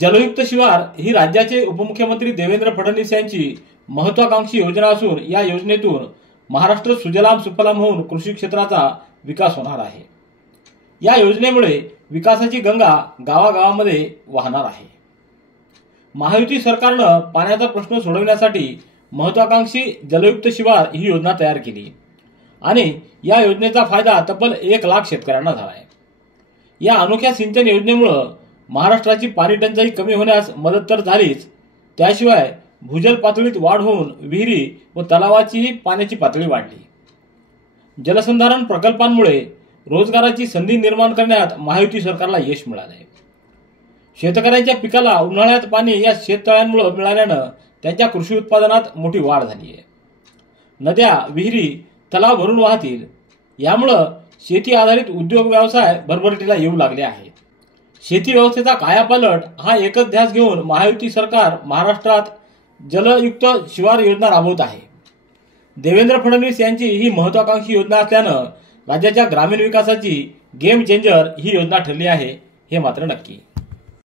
जलयुक्त शिवार ही राज्याचे उपमुख्यमंत्री देवेंद्र फडणवीस यांची महत्वाकांक्षी योजना असून या योजनेतून महाराष्ट्र सुजलाम सुफलाम होऊन कृषी क्षेत्राचा विकास होणार आहे। या योजनेमुळे विकासाची गंगा गावागावामध्ये वाहणार आहे। महायुती सरकारनं पाण्याचा प्रश्न सोडवण्यासाठी महत्वाकांक्षी जलयुक्त शिवार ही योजना तयार केली आणि या योजनेचा फायदा तब्बल 1 लाख शेतकऱ्यांना झाला आहे। या अनोख्या सिंचन योजनेमुळे महाराष्ट्राची पाणी टंचाई कमी होण्यास मदत तर झालीच, त्याशिवाय भूजल पातळीत वाढ होऊन विहिरी व तलावाचीही पाण्याची पातळी वाढली। जलसंधारण प्रकल्पांमुळे रोजगाराची संधी निर्माण करण्यात महायुती सरकारला यश मिळाले। शेतकऱ्यांच्या पिकाला उन्हाळ्यात पाणी या शेततळ्यांमुळे मिळाल्यानं त्यांच्या कृषी उत्पादनात मोठी वाढ झाली आहे। नद्या, विहिरी, तलाव भरून वाहतील, यामुळे शेती आधारित उद्योग व्यवसाय भरभराटीला येऊ लागले आहेत। शेती व्यवस्थेचा कायापालट हा एकच ध्यास घेऊन महायुती सरकार महाराष्ट्रात जलयुक्त शिवार योजना राबवत आहे। देवेंद्र फडणवीस यांची ही महत्वाकांक्षी योजना असल्यानं राज्याच्या ग्रामीण विकासाची गेम चेंजर ही योजना ठरली आहे, हे मात्र नक्की।